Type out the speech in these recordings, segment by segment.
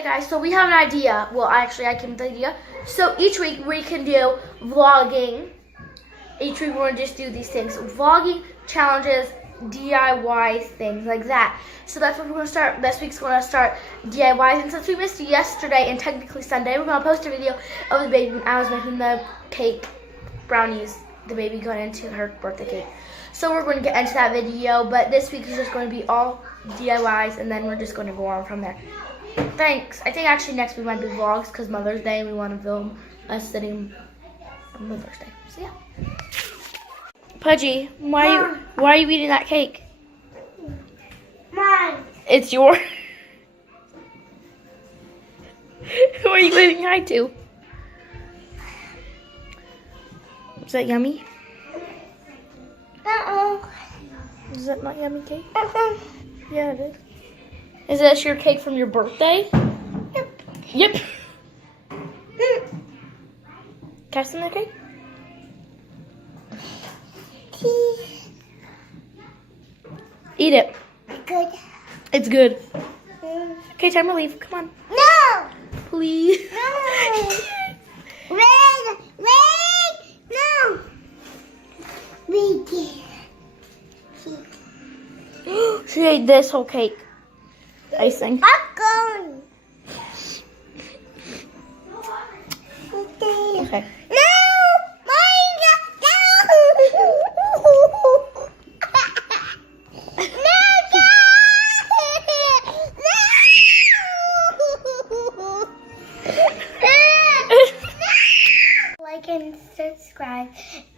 Okay guys, so we have an idea. Well, actually I came with the idea. So each week we can do vlogging. Each week we're gonna just do these things. Vlogging, challenges, DIY things like that. So that's what we're gonna start. This week's gonna start DIY. And since we missed yesterday and technically Sunday, we're gonna post a video of the baby when I was making the cake brownies. The baby got into her birthday cake. So we're going to get into that video, but this week is just going to be all DIYs, and then we're just going to go on from there. Thanks. I think actually next week might be vlogs because Mother's Day, and we want to film us sitting on Mother's Day. So yeah. Pudgy, why are you eating that cake? Mine. It's yours. Who are you waving hi to? Is that yummy? Is that not yummy cake? Yeah, it is. Is this your cake from your birthday? Yep. Can I some of the cake? Eat it. Good. It's good. Okay, time to leave. Come on. No. Please. No. Red. No. We did. She ate this whole cake. Icing. Popcorn. Okay. No. Mine. No. Like and subscribe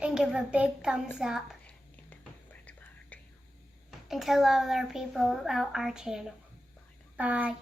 and give a big thumbs up and tell other people about our channel. Bye.